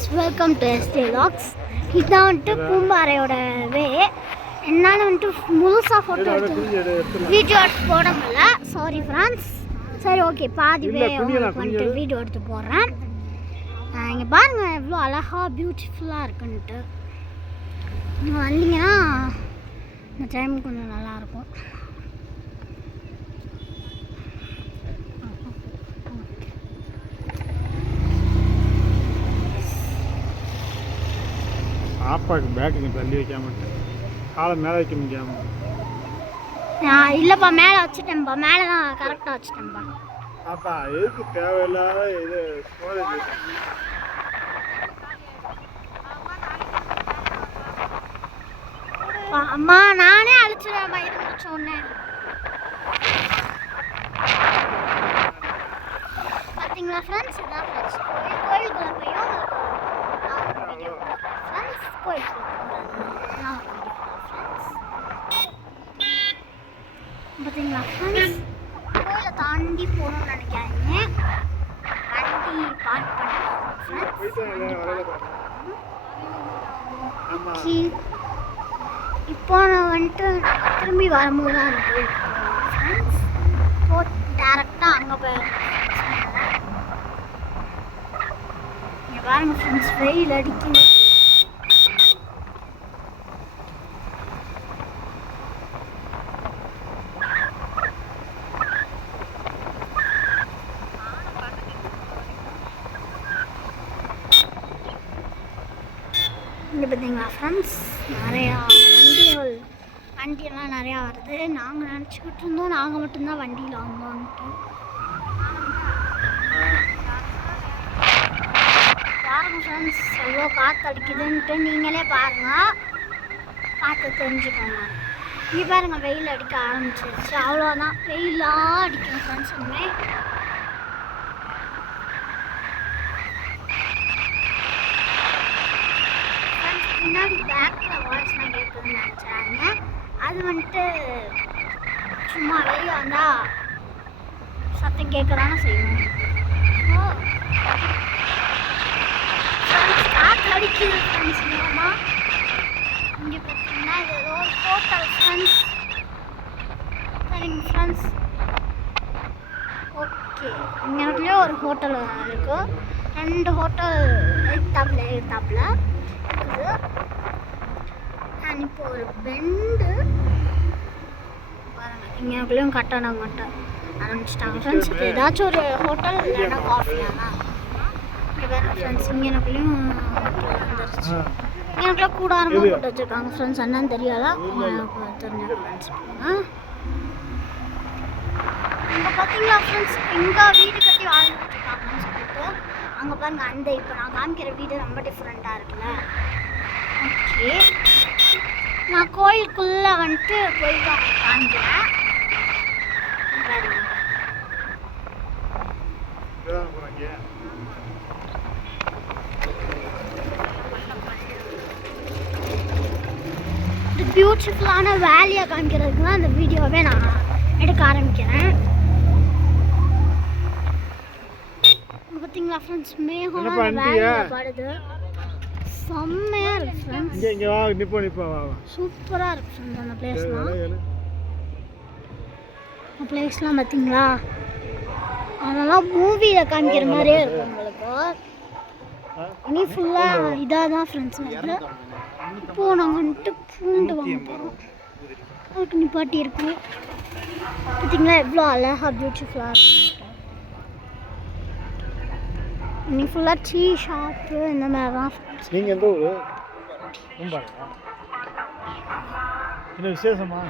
Friends, welcome to yesterday vlogs. இதுதான் வந்துட்டு பூம்பாறையோட வே. என்னால் வந்துட்டு முழுசாக ஃபோட்டோ எடுத்து வீடியோ எடுத்து போட முடியல, சாரி ஃப்ரெண்ட்ஸ். சரி ஓகே, பாதி வே வந்துட்டு வீடியோ எடுத்து போடுறேன். இங்கே பாருங்கள் எவ்வளோ அழகாக பியூட்டிஃபுல்லாக இருக்குன்ட்டு. நீங்கள் வந்தீங்கன்னா இந்த டைம் கொஞ்சம் நல்லாயிருக்கும். பாப்பாக்கு பேக்குங்க தள்ளி வைக்காம காலை மேலே வைக்க முடியாம. இல்லைப்பா, மேலே வச்சுட்டேன்ப்பா, மேலே தான் கரெக்டாக வச்சுட்டேன்ப்பா. பாப்பா எதுக்கு தேவையில்லாத இது ஸ்டோரேஜ். அம்மா நானே அழிச்சிடுவேன் இருந்து சொன்னேன். பார்த்தீங்களா ஃப்ரெண்ட்ஸ், இதான் ஃப்ரெண்ட்ஸ் கோயிலுக்குள்ளே போயும் வீடியோ ஃப்ரெண்ட்ஸ். கோயிலுக்குள்ளே பார்த்தீங்களா ஃப்ரெண்ட்ஸ், கோயிலை தாண்டி போகணும்னு நினைக்காதீங்க. வண்டி பார்க் பண்ணுறேன். இப்போ நான் வந்துட்டு திரும்பி வரும்போது தான் அந்த கோயிலுக்கு போகிறோம் ஃப்ரெண்ட்ஸ். டேரெக்டாக அங்கே போயிடுறேன். இங்கே பாருங்க ஃப்ரெண்ட்ஸ், வெயில் அடிக்குது. இங்கே பார்த்தீங்களா ஃப்ரெண்ட்ஸ், நிறையா வண்டியெல்லாம் நிறையா வருது. நாங்கள் நினச்சிக்கிட்டு இருந்தோம் நாங்கள் மட்டும்தான் வண்டியில் வந்தோன்ட்டு. பாருங்கள் ஃப்ரெண்ட்ஸ், எவ்வளோ காற்று அடிக்குதுன்ட்டு நீங்களே பாருங்கள், பார்த்து தெரிஞ்சுக்கோங்க. இங்கே பாருங்கள், வெயில் அடிக்க ஆரம்பிச்சிருச்சு. அவ்வளோதான், வெயிலாக அடிக்கும் ஃப்ரெண்ட்ஸ். உண்மை முன்னாடி பேக்கில் வாய்ஸ்லாம் கேட்குதுன்னு நினச்சாங்க. அது வந்துட்டு சும்மா வெளியே வந்தால் சத்தம் கேட்கதானே செய்யணும். காற்று அடிக்குது ஃப்ரெண்ட்ஸ். மூலமாக இங்கே பார்த்தீங்கன்னா இது ஏதோ ஒரு ஹோட்டல் ஃப்ரெண்ட்ஸ். சரிங்க ஃப்ரெண்ட்ஸ், ஓகே. இங்கே இடத்துலேயே ஒரு ஹோட்டல் இருக்குது. 2 ஹோட்டல் எழுத்தாப்பில் இருக்குது. நான் இப்போ ஒரு பெண்டு பாருங்கள், இங்கேக்குள்ளேயும் கட்டணம் மட்டும் ஆரம்பிச்சிட்டாங்க ஃப்ரெண்ட்ஸ். இப்போ ஏதாச்சும் ஒரு ஹோட்டல் இல்லைன்னா காஃபியானா இங்கே வேறு ஃப்ரெண்ட்ஸ். இங்கேக்குள்ளேயும் ஹோட்டல் வந்துருச்சு. இங்கேக்குள்ளே கூடாரமாக போட்டு வச்சுருக்காங்க ஃப்ரெண்ட்ஸ். என்னன்னு தெரியாதா தெரிஞ்ச ஃப்ரெண்ட்ஸ். இங்கே பார்த்தீங்களா ஃப்ரெண்ட்ஸ், இங்கே வீடு கட்டி வாழ்ந்துட்டு இருக்காங்கன்னு சொல்லிட்டு. அங்கே பாருங்கள், அந்த இப்போ நான் காமிக்கிற வீடு ரொம்ப டிஃப்ரெண்ட்டாக இருக்குல்ல. ஓகே, நான் கோயிலுக்குள்ளே வந்துட்டு போயிட்டு அவங்க காமிக்கிறேன். இந்த பியூட்டிஃபுல்லான வேலியை காமிக்கிறதுக்கு தான் இந்த வீடியோவே நான் எடுக்க ஆரம்பிக்கிறேன். பார்த்தீங்களா ஃப்ரெண்ட்ஸ், மேகம் வேலியில் படுது. செம்மையாக இருக்குது ஃப்ரெண்ட்ஸ். சூப்பராக இருக்குது ஃப்ரெண்ட்ஸ். அந்த பிளேஸ்லாம் பார்த்தீங்களா, அதெல்லாம் மூவியில் காமிக்கிற மாதிரியே இருக்கும் உங்களுக்கு. இனி ஃபுல்லாக இதாக தான் ஃப்ரெண்ட்ஸ் வருது. இப்போது நாங்கள் வந்துட்டு பூண்டு வாங்க போகிறோம். அதுக்கு நிப்பாட்டி இருக்கும். பார்த்தீங்களா எவ்வளோ அழகாக பியூட்டிஃபுல்லாக இருக்கும். இனி ஃபுல்லாக டீ ஷாப்பு இந்த மாதிரி தான். நீங்கள் எந்த ஊர்? பூம்பாறை என்ன விசேஷமா?